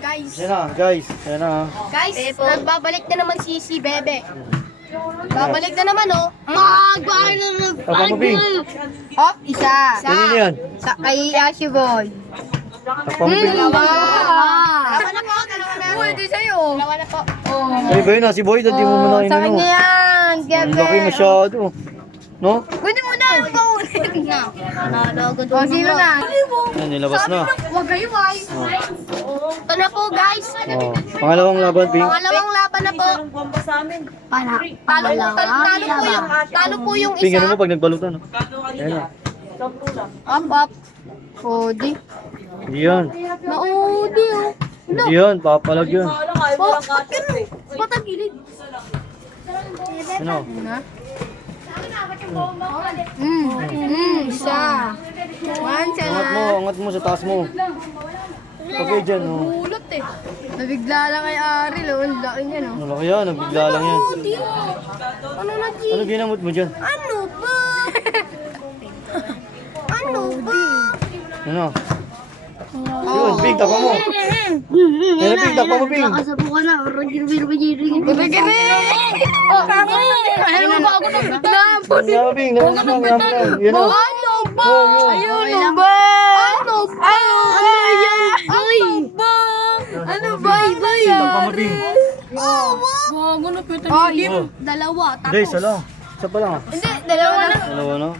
Guys. Yan na, guys. Yan na. Guys, nagbabalik na naman si Bebe. Babalik na naman, oh. Magbalik na naman. Papa mo, Bing. Oh, isa. Kanino yan? Sa kay Ashi Boy. Papa mo, Bing. Dalawa na po, dalawa na. Pwede sa'yo. Dalawa na po. Oh. Ay ba yun, si Boy, dati mo muna Sa kanya yan. Ang laki masyado. No? Pwede mo na. Paulit na. Oh, sino na? Yan, nilabas na. Huwag kayo, guys. Ito na po, guys. Oh. Pangalawang laban, Bing. Pangalawang laban na po. Talo po yung Bing, ano isa. mo pag nagbalutan? No? Yan na. Up. Odi. Yan. Naudi, oh. Yan, papalag yun. Oh, ba't ganun? Ba't ang gilid? Ano? Isa. One, Angat mo sa taas mo. Okay dyan, no? Ulot eh. Nabigla lang kay Aril, oh. Ang laki niya, no? Ano kaya? Nabigla lang yan. Odi, oh. Ano na, G? Ano ginamot mo dyan? Ano ba? Ano ba? Ano? Yun, Bing, takpa mo. Yan, Bing, takpa mo, Bing. Nakasapo ka na. Gabi! Oh, kami! Ano ba ako na? Yan, Bing, nabas na, yan na. Yan na. Ano ba? Ayun, Ano ba? Ano ba? Ano yan? Ano ba? Ano ba? Takpa mo, Bing. Bago na kita. Oh. Dalawa. Hindi, isa lang. Isa pa lang. Hindi, dalawa na. Dalawa, no?